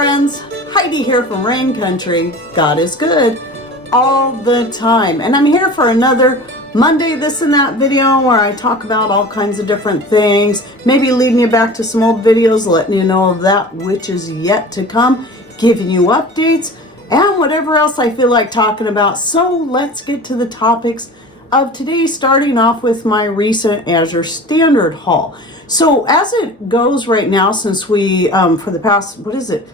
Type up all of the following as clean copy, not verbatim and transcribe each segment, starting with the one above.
friends, Heidi here from Rain Country. God is good all the time. And I'm here for another Monday this and that video where I talk about all kinds of different things, maybe leading you back to some old videos, letting you know of that which is yet to come, giving you updates, and whatever else I feel like talking about. So let's get to the topics of today, starting off with my recent Azure Standard haul. So as it goes right now, since we, for the past, what is it?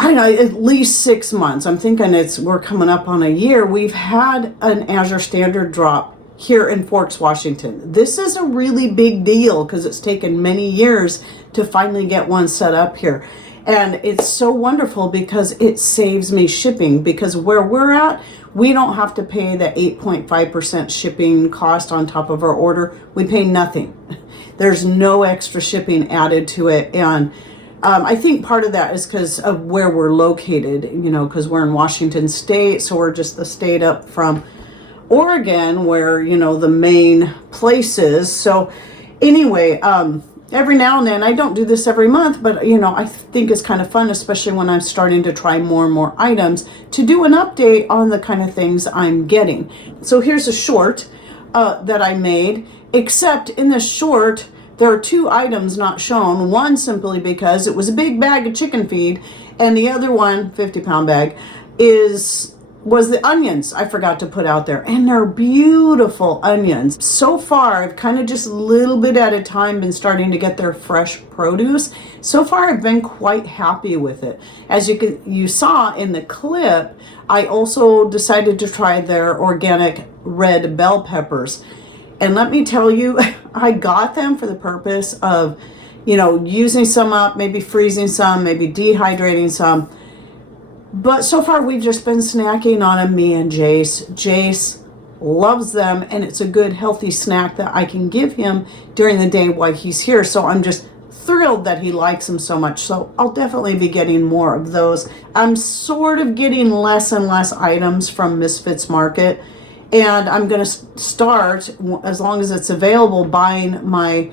I don't know, at least 6 months. I'm thinking we're coming up on a year. We've had an Azure Standard drop here in Forks, Washington. This is a really big deal because it's taken many years to finally get one set up here. And it's so wonderful because it saves me shipping, because where we're at, we don't have to pay the 8.5% shipping cost on top of our order. We pay nothing. There's no extra shipping added to it. And I think part of that is because of where we're located, you know, because we're in Washington State. So we're just the state up from Oregon where, you know, the main place is. So anyway, every now and then, I don't do this every month, but, you know, I think it's kind of fun, especially when I'm starting to try more and more items, to do an update on the kind of things I'm getting. So here's a short that I made, except in this short, there are 2 items not shown. One simply because it was a big bag of chicken feed, and the other one, 50-pound bag, was the onions I forgot to put out there. And they're beautiful onions. So far, I've kind of just a little bit at a time been starting to get their fresh produce. So far, I've been quite happy with it. As you saw in the clip, I also decided to try their organic red bell peppers. And let me tell you, I got them for the purpose of, you know, using some up, maybe freezing some, maybe dehydrating some. But so far, we've just been snacking on them, me and Jace. Jace loves them, and it's a good, healthy snack that I can give him during the day while he's here. So I'm just thrilled that he likes them so much. So I'll definitely be getting more of those. I'm sort of getting less and less items from Misfits Market. And I'm going to start, as long as it's available, buying my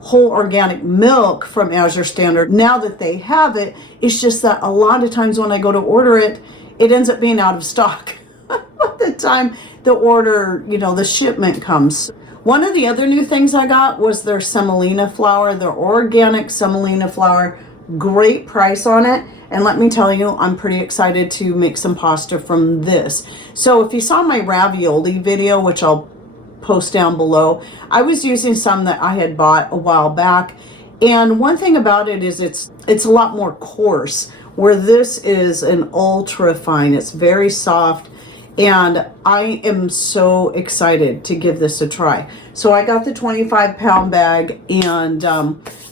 whole organic milk from Azure Standard. Now that they have it, it's just that a lot of times when I go to order it, it ends up being out of stock by the time the order, you know, the shipment comes. One of the other new things I got was their semolina flour, their organic semolina flour. Great price on it. And let me tell you, I'm pretty excited to make some pasta from this. So if you saw my ravioli video, which I'll post down below, I was using some that I had bought a while back. And one thing about it is it's a lot more coarse, where this is an ultra fine. It's very soft. And I am so excited to give this a try. So I got the 25-pound bag, and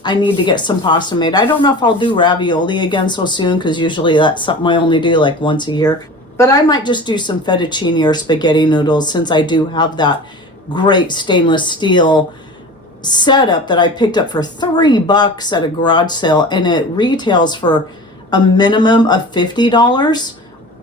I need to get some pasta made. I don't know if I'll do ravioli again so soon, because usually that's something I only do like once a year. But I might just do some fettuccine or spaghetti noodles, since I do have that great stainless steel setup that I picked up for $3 at a garage sale, and it retails for a minimum of $50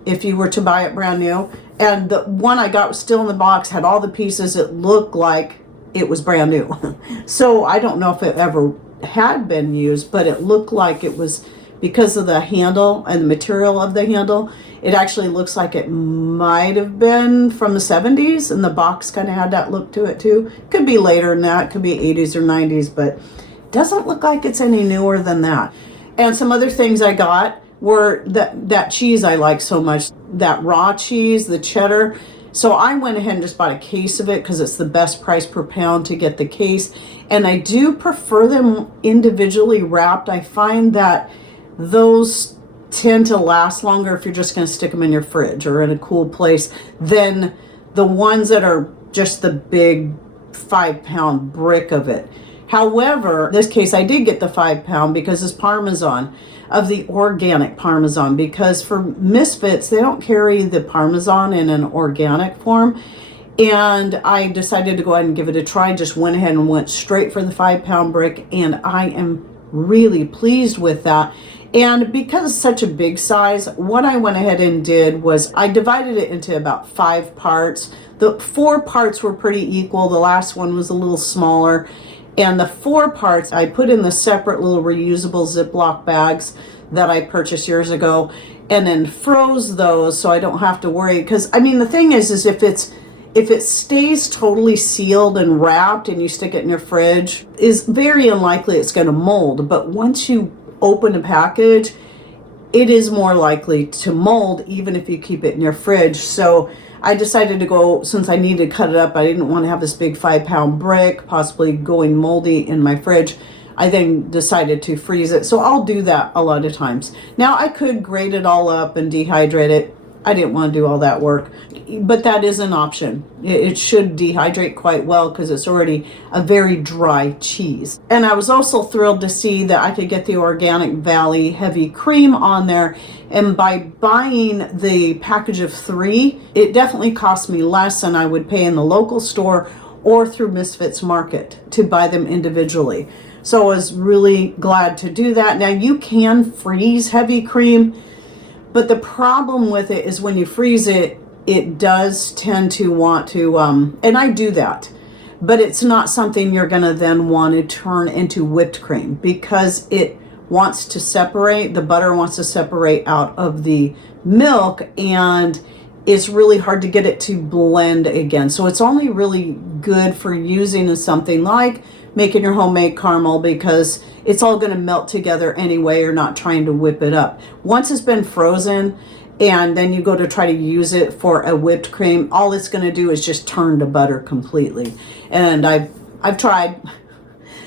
if you were to buy it brand new. And the one I got was still in the box, had all the pieces. It looked like it was brand new. So I don't know if it ever had been used, but it looked like it was, because of the handle and the material of the handle, it actually looks like it might have been from the 70s, and the box kind of had that look to it too. Could be later than that, could be 80s or 90s, but doesn't look like it's any newer than that. And some other things I got were that cheese I like so much, that raw cheese, the cheddar. So I went ahead and just bought a case of it because it's the best price per pound to get the case. And I do prefer them individually wrapped. I find that those tend to last longer if you're just going to stick them in your fridge or in a cool place than the ones that are just the big 5-pound brick of it. However, in this case, I did get the 5-pound because it's Parmesan, of the organic Parmesan, because for Misfits, they don't carry the Parmesan in an organic form. And I decided to go ahead and give it a try. Just went ahead and went straight for the 5-pound brick, and I am really pleased with that. And because it's such a big size, what I went ahead and did was I divided it into about 5 parts. The 4 parts were pretty equal. The last one was a little smaller. And the 4 parts I put in the separate little reusable Ziploc bags that I purchased years ago and then froze those so I don't have to worry. Because I mean, the thing is if it stays totally sealed and wrapped and you stick it in your fridge, is very unlikely it's going to mold. But once you open a package, it is more likely to mold even if you keep it in your fridge. So I decided to go, since I needed to cut it up, I didn't want to have this big 5-pound brick possibly going moldy in my fridge. I then decided to freeze it. So I'll do that a lot of times. Now I could grate it all up and dehydrate it. I didn't want to do all that work, but that is an option. It should dehydrate quite well because it's already a very dry cheese. And I was also thrilled to see that I could get the Organic Valley heavy cream on there. And by buying the package of 3, it definitely cost me less than I would pay in the local store or through Misfits Market to buy them individually. So I was really glad to do that. Now you can freeze heavy cream, but the problem with it is when you freeze it, it does tend to want to, and I do that, but it's not something you're going to then want to turn into whipped cream because it wants to separate, the butter wants to separate out of the milk, and it's really hard to get it to blend again. So it's only really good for using in something like making your homemade caramel because it's all going to melt together anyway. You're not trying to whip it up. Once it's been frozen and then you go to try to use it for a whipped cream, all it's going to do is just turn to butter completely. And I've tried.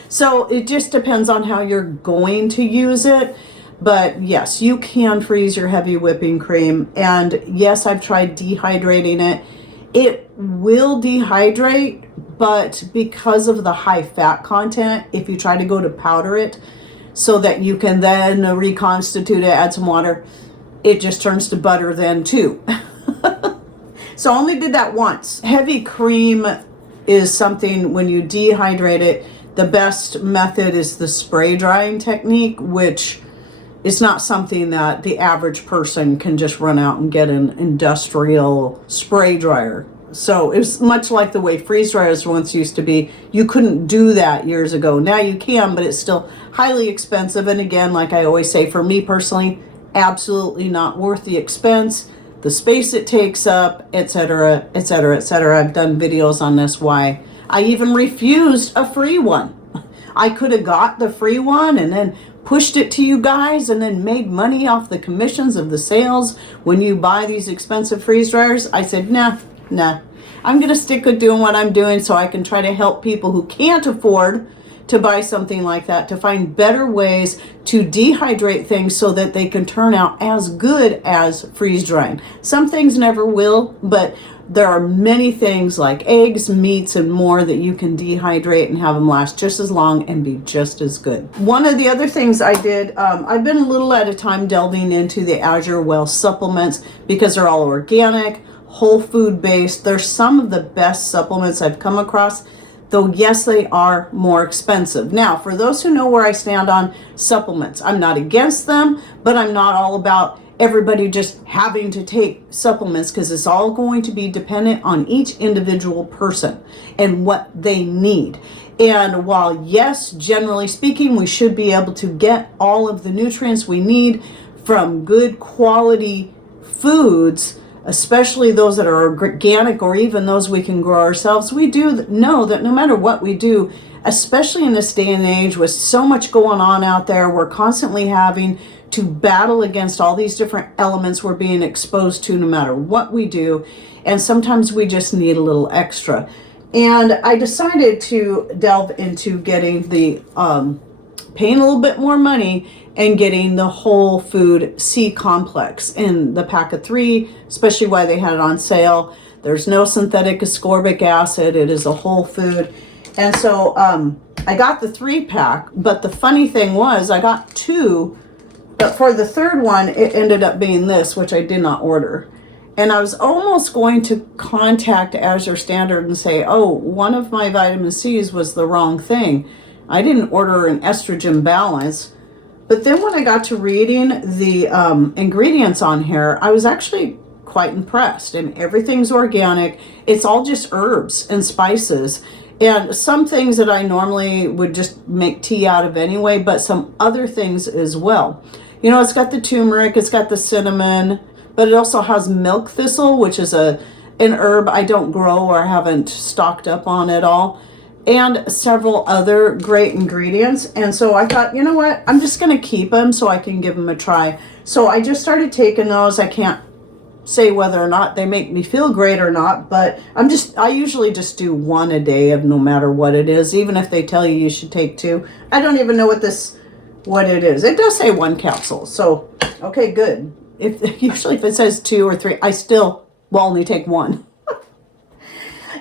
So it just depends on how you're going to use it. But yes, you can freeze your heavy whipping cream. And yes, I've tried dehydrating it. It will dehydrate, but because of the high fat content, if you try to go to powder it so that you can then reconstitute it, add some water, it just turns to butter then too. So I only did that once. Heavy cream is something, when you dehydrate it, the best method is the spray drying technique, which is not something that the average person can just run out and get an industrial spray dryer. So it's much like the way freeze dryers once used to be. You couldn't do that years ago. Now you can, but it's still highly expensive. And again, like I always say, for me personally, absolutely not worth the expense, the space it takes up, etc., etc., etc. I've done videos on this, why I even refused a free one. I could have got the free one and then pushed it to you guys and then made money off the commissions of the sales when you buy these expensive freeze dryers. I said, nah. I'm going to stick with doing what I'm doing so I can try to help people who can't afford to buy something like that, to find better ways to dehydrate things so that they can turn out as good as freeze drying. Some things never will, but there are many things like eggs, meats, and more that you can dehydrate and have them last just as long and be just as good. One of the other things I did, I've been a little at a time delving into the Azure Well supplements because they're all organic, whole food based. They're some of the best supplements I've come across, though yes, they are more expensive. Now, for those who know where I stand on supplements, I'm not against them, but I'm not all about everybody just having to take supplements, because it's all going to be dependent on each individual person and what they need. And while yes, generally speaking, we should be able to get all of the nutrients we need from good quality foods, especially those that are organic or even those we can grow ourselves, we do know that no matter what we do, especially in this day and age with so much going on out there, we're constantly having to battle against all these different elements we're being exposed to no matter what we do. And sometimes we just need a little extra. And I decided to delve into getting the, paying a little bit more money and getting the whole food C complex in the pack of 3, especially why they had it on sale. There's no synthetic ascorbic acid. It is a whole food. And so I got the 3-pack, but the funny thing was I got 2, but for the 3rd one, it ended up being this, which I did not order. And I was almost going to contact Azure Standard and say, oh, one of my vitamin C's was the wrong thing. I didn't order an estrogen balance. But then when I got to reading the ingredients on here, I was actually quite impressed. And everything's organic. It's all just herbs and spices. And some things that I normally would just make tea out of anyway, but some other things as well. You know, it's got the turmeric, it's got the cinnamon, but it also has milk thistle, which is an herb I don't grow or haven't stocked up on at all, and several other great ingredients. And so I thought, you know what, I'm just going to keep them so I can give them a try. So I just started taking those. I can't say whether or not they make me feel great or not, but I usually just do one a day of no matter what it is, even if they tell you you should take two. I don't even know what it is. It does say 1 capsule, so okay, good. Usually if it says 2 or 3, I still will only take 1.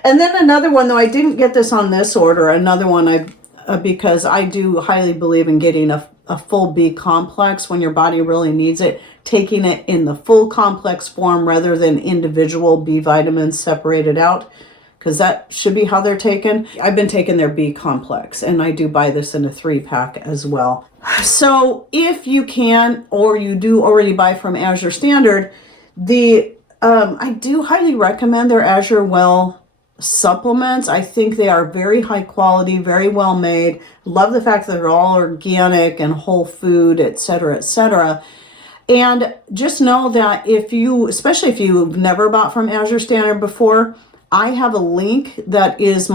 And then another one, though I didn't get this on this order, another one because I do highly believe in getting a full B complex when your body really needs it, taking it in the full complex form rather than individual B vitamins separated out, because that should be how they're taken. I've been taking their B complex, and I do buy this in a 3-pack as well. So if you can, or you do already buy from Azure Standard, I do highly recommend their Azure Well supplements. I think they are very high quality, very well made. Love the fact that they're all organic and whole food, etc., etc. And just know that especially if you've never bought from Azure Standard before, I have a link that is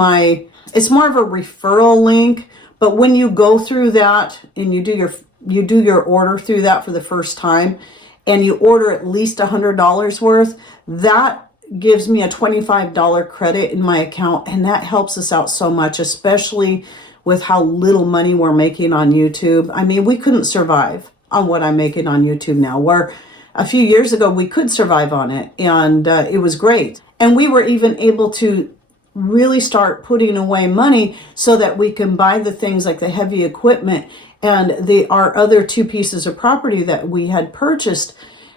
it's more of a referral link, but when you go through that and you do your order through that for the first time, and you order at least $100 worth, that gives me a $25 credit in my account, and that helps us out so much, especially with how little money we're making on YouTube. I mean, we couldn't survive on what I'm making on YouTube now, where a few years ago we could survive on it, and it was great. And we were even able to really start putting away money so that we can buy the things like the heavy equipment and our other 2 pieces of property that we had purchased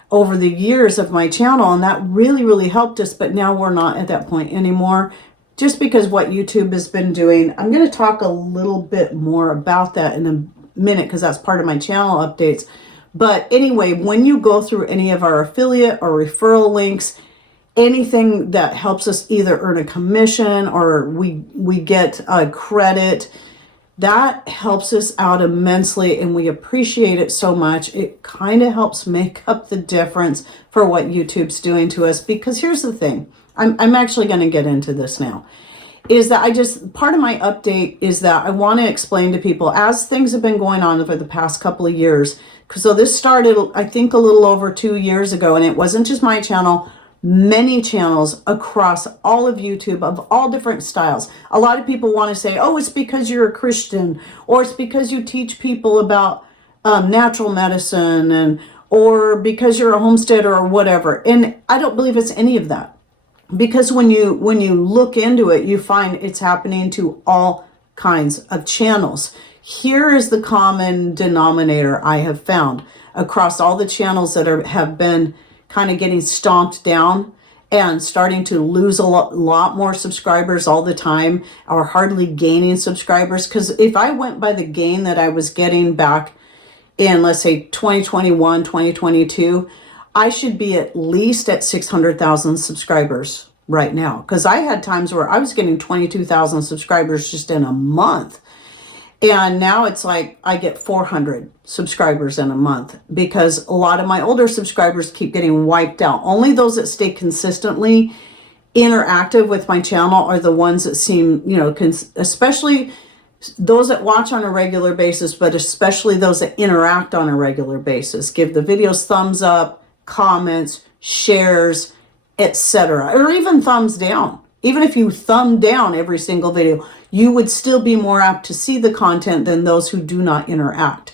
over the years of my channel, and that really, really helped us. But now we're not at that point anymore, just because what YouTube has been doing. I'm going to talk a little bit more about that in a minute, because that's part of my channel updates. But anyway, when you go through any of our affiliate or referral links, anything that helps us either earn a commission or we get a credit, that helps us out immensely, and we appreciate it so much. It kind of helps make up the difference for what YouTube's doing to us. Because here's the thing, I'm actually going to get into this now, is that part of my update is that I want to explain to people, as things have been going on over the past couple of years. So this started, I think, a little over 2 years ago, and it wasn't just my channel. Many channels across all of YouTube of all different styles. A lot of people want to say, oh, it's because you're a Christian, or it's because you teach people about natural medicine, or because you're a homesteader or whatever. And I don't believe it's any of that, because when you look into it, you find it's happening to all kinds of channels. Here is the common denominator I have found across all the channels that have been kind of getting stomped down and starting to lose a lot more subscribers all the time, or hardly gaining subscribers. Because if I went by the gain that I was getting back in, let's say, 2021, 2022, I should be at least at 600,000 subscribers right now. Because I had times where I was getting 22,000 subscribers just in a month. And now it's like I get 400 subscribers in a month, because a lot of my older subscribers keep getting wiped out. Only those that stay consistently interactive with my channel are the ones that seem, especially those that watch on a regular basis, but especially those that interact on a regular basis, give the videos thumbs up, comments, shares, etc., or even thumbs down. Even if you thumb down every single video, you would still be more apt to see the content than those who do not interact.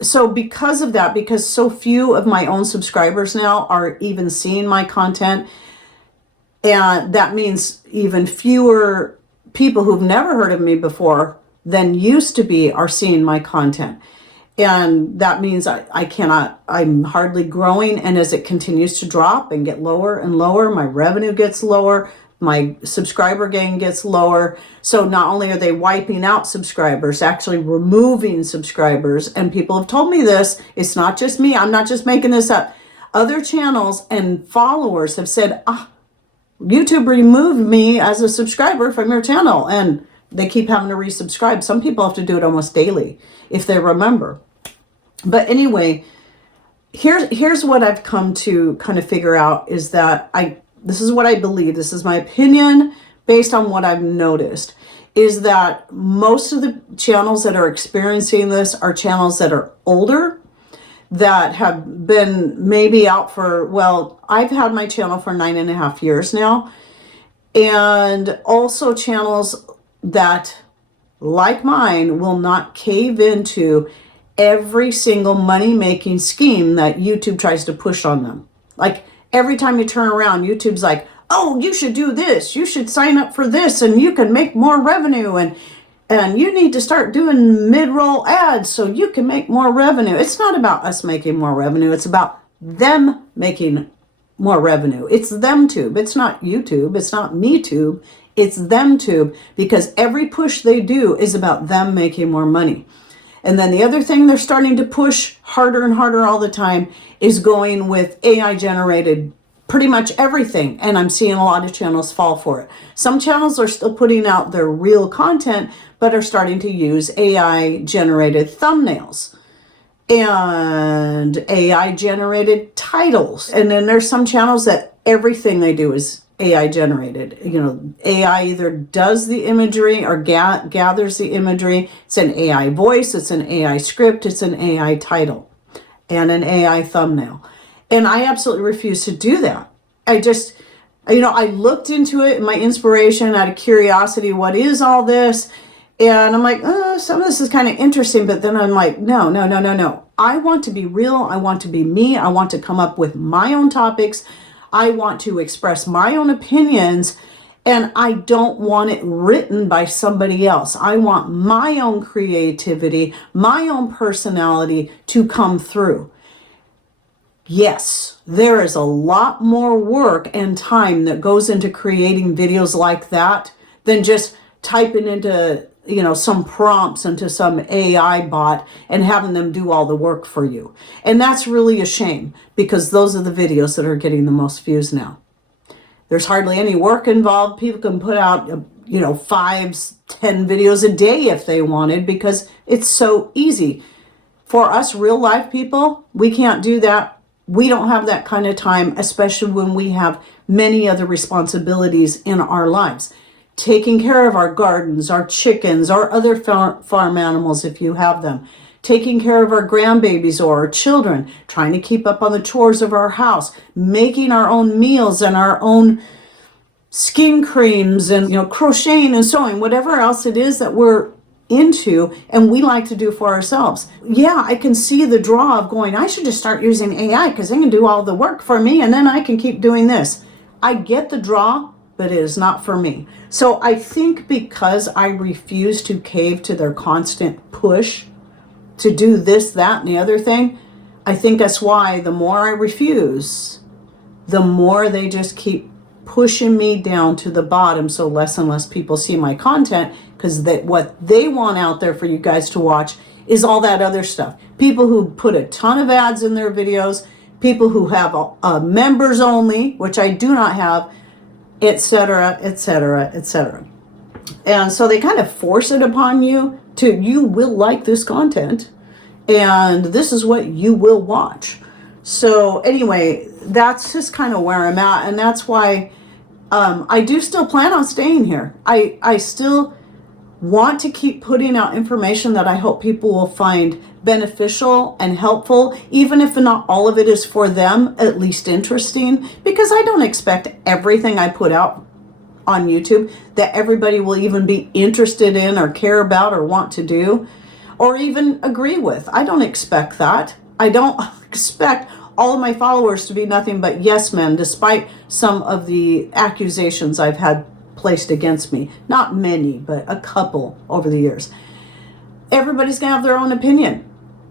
So because of that, because so few of my own subscribers now are even seeing my content, and that means even fewer people who've never heard of me before than used to be are seeing my content. And that means I'm hardly growing. And as it continues to drop and get lower and lower, my revenue gets lower, my subscriber gain gets lower. So not only are they wiping out subscribers, actually removing subscribers. And people have told me this. It's not just me. I'm not just making this up. Other channels and followers have said, YouTube removed me as a subscriber from your channel. And they keep having to resubscribe. Some people have to do it almost daily if they remember. But anyway, here's what I've come to kind of figure out is that this is what I believe. This is my opinion based on what I've noticed, is that most of the channels that are experiencing this are channels that are older, that have been maybe out for, well, I've had my channel for 9.5 years now. And also channels that, like mine, will not cave into every single money-making scheme that YouTube tries to push on them. Like every time you turn around, YouTube's like, oh, you should do this. You should sign up for this and you can make more revenue. And you need to start doing mid-roll ads so you can make more revenue. It's not about us making more revenue. It's about them making more revenue. It's them tube. It's not YouTube. It's not me tube. It's them tube, because every push they do is about them making more money. And then the other thing they're starting to push harder and harder all the time is going with AI generated pretty much everything. And I'm seeing a lot of channels fall for it. Some channels are still putting out their real content, but are starting to use AI generated thumbnails and AI generated titles. And then there's some channels that everything they do is AI generated. You know, AI either does the imagery or gathers the imagery. It's an AI voice, it's an AI script, it's an AI title, and an AI thumbnail. And I absolutely refuse to do that. I just, I looked into it, my inspiration out of curiosity, what is all this? And I'm like, some of this is kind of interesting, but then I'm like, no. I want to be real. I want to be me. I want to come up with my own topics. I want to express my own opinions, and I don't want it written by somebody else. I want my own creativity, my own personality to come through. Yes, there is a lot more work and time that goes into creating videos like that than just typing into, some prompts into some AI bot and having them do all the work for you. And that's really a shame, because those are the videos that are getting the most views now. There's hardly any work involved. People can put out, 5, 10 videos a day if they wanted, because it's so easy. For us real life people, we can't do that. We don't have that kind of time, especially when we have many other responsibilities in our lives. Taking care of our gardens, our chickens, our other farm animals if you have them. Taking care of our grandbabies or our children. Trying to keep up on the chores of our house. Making our own meals and our own skin creams and, crocheting and sewing. Whatever else it is that we're into and we like to do for ourselves. Yeah, I can see the draw of going, I should just start using AI because they can do all the work for me and then I can keep doing this. I get the draw, but it is not for me. So I think because I refuse to cave to their constant push to do this, that, and the other thing, I think that's why the more I refuse, the more they just keep pushing me down to the bottom, so less and less people see my content, because what they want out there for you guys to watch is all that other stuff. People who put a ton of ads in their videos, people who have members only, which I do not have, etc., etc., etc. And so they kind of force it upon you you will like this content and this is what you will watch. So anyway, that's just kind of where I'm at, and that's why I do still plan on staying here. I still want to keep putting out information that I hope people will find beneficial and helpful, even if not all of it is for them, at least interesting, because I don't expect everything I put out on YouTube that everybody will even be interested in or care about or want to do or even agree with. I don't expect that. I don't expect all of my followers to be nothing but yes men, despite some of the accusations I've had placed against me. Not many, but a couple over the years. Everybody's gonna have their own opinion.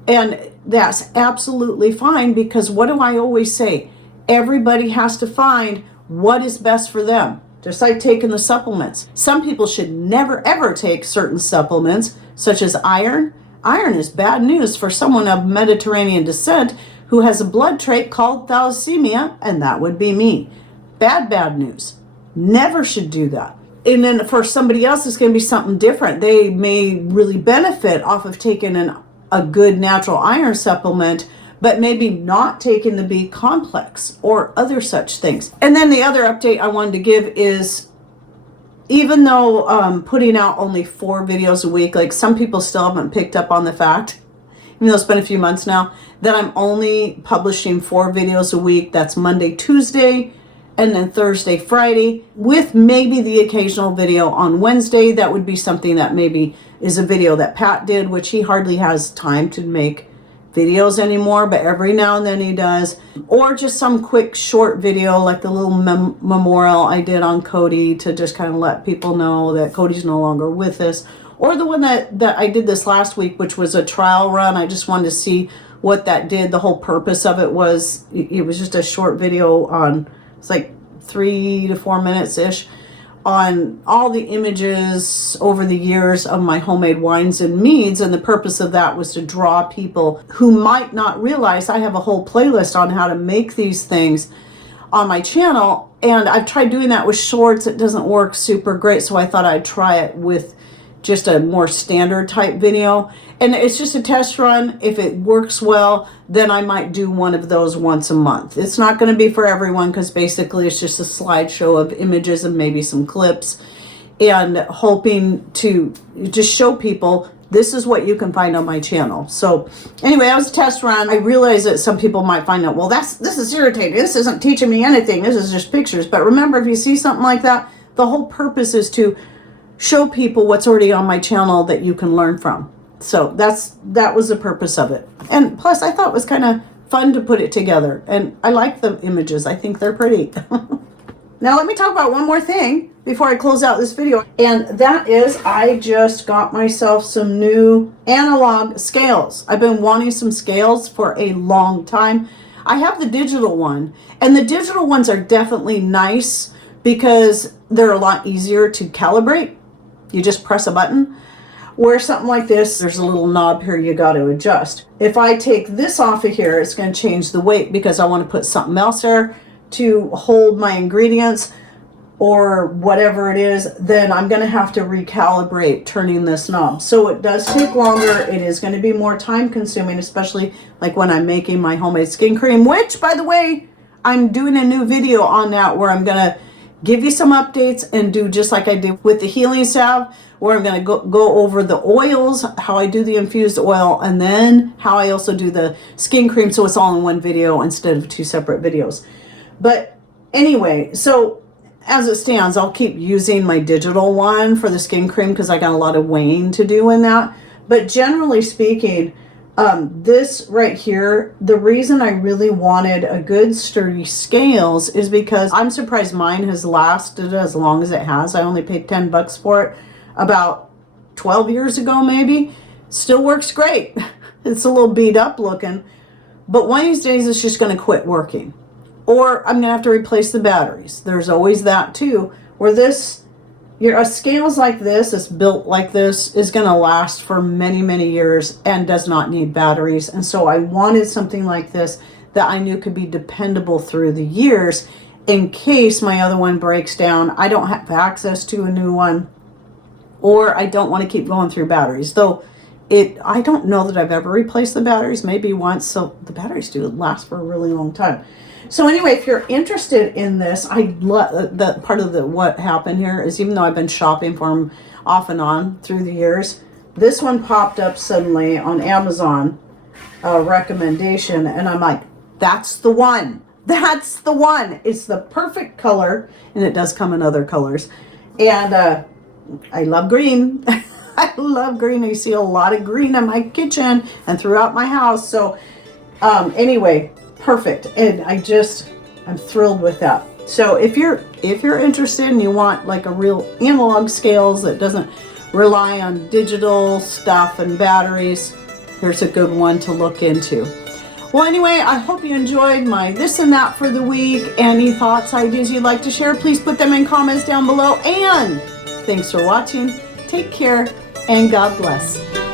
And that's absolutely fine, because what do I always say? Everybody has to find what is best for them. Just like taking the supplements. Some people should never ever take certain supplements, such as iron. Iron is bad news for someone of Mediterranean descent who has a blood trait called thalassemia, and that would be me. Bad news. Never should do that. And then for somebody else, it's going to be something different. They may really benefit off of taking a good natural iron supplement, but maybe not taking the B complex or other such things. And then the other update I wanted to give is, even though putting out only 4 videos a week, like some people still haven't picked up on the fact, even though it's been a few months now, that I'm only publishing 4 videos a week. That's Monday, Tuesday, and then Thursday, Friday, with maybe the occasional video on Wednesday. That would be something that maybe is a video that Pat did, which he hardly has time to make videos anymore, but every now and then he does. Or just some quick short video like the little memorial I did on Cody to just kind of let people know that Cody's no longer with us. Or the one that I did this last week, which was a trial run. I just wanted to see what that did. The whole purpose of it was, it was just a short video on, it's like 3 to 4 minutes ish, on all the images over the years of my homemade wines and meads. And the purpose of that was to draw people who might not realize I have a whole playlist on how to make these things on my channel. And I've tried doing that with shorts. It doesn't work super great. So I thought I'd try it with just a more standard type video. And it's just a test run. If it works well, then I might do one of those once a month. It's not going to be for everyone, because basically it's just a slideshow of images and maybe some clips, and hoping to just show people this is what you can find on my channel. So anyway, that was a test run. I realize that some people might find out, well, this is irritating. This isn't teaching me anything. This is just pictures. But remember, if you see something like that, the whole purpose is to show people what's already on my channel that you can learn from. So that was the purpose of it. And plus, I thought it was kind of fun to put it together. And I like the images. I think they're pretty. Now let me talk about one more thing before I close out this video. And that is, I just got myself some new analog scales. I've been wanting some scales for a long time. I have the digital one. And the digital ones are definitely nice because they're a lot easier to calibrate. You just press a button. Where something like this, there's a little knob here you got to adjust. If I take this off of here, it's going to change the weight because I want to put something else there to hold my ingredients or whatever it is. Then I'm going to have to recalibrate turning this knob. So it does take longer. It is going to be more time consuming, especially like when I'm making my homemade skin cream, which, by the way, I'm doing a new video on that where I'm going to give you some updates and do just like I did with the healing salve, where I'm going to go over the oils, how I do the infused oil, and then how I also do the skin cream, so it's all in one video instead of 2 separate videos. But anyway, so as it stands, I'll keep using my digital one for the skin cream because I got a lot of weighing to do in that. But generally speaking, this right here, the reason I really wanted a good sturdy scales is because I'm surprised mine has lasted as long as it has. I only paid $10 for it about 12 years ago, maybe. Still works great. It's a little beat up looking, but one of these days it's just going to quit working, or I'm going to have to replace the batteries. There's always that too, where a scales like this, it's built like this, is going to last for many, many years and does not need batteries. And so I wanted something like this that I knew could be dependable through the years in case my other one breaks down. I don't have access to a new one, or I don't want to keep going through batteries. Though I don't know that I've ever replaced the batteries, maybe once. So the batteries do last for a really long time. So anyway, if you're interested in this, the part of what happened here is, even though I've been shopping for them off and on through the years, this one popped up suddenly on Amazon, a recommendation, and I'm like, that's the one. That's the one. It's the perfect color, and it does come in other colors. And I love green. I love green. I see a lot of green in my kitchen and throughout my house. So anyway, perfect. And I'm thrilled with that. So if you're interested and you want like a real analog scales that doesn't rely on digital stuff and batteries, here's a good one to look into. Well, anyway, I hope you enjoyed my this and that for the week. Any thoughts, ideas you'd like to share, please put them in comments down below. And thanks for watching. Take care and God bless.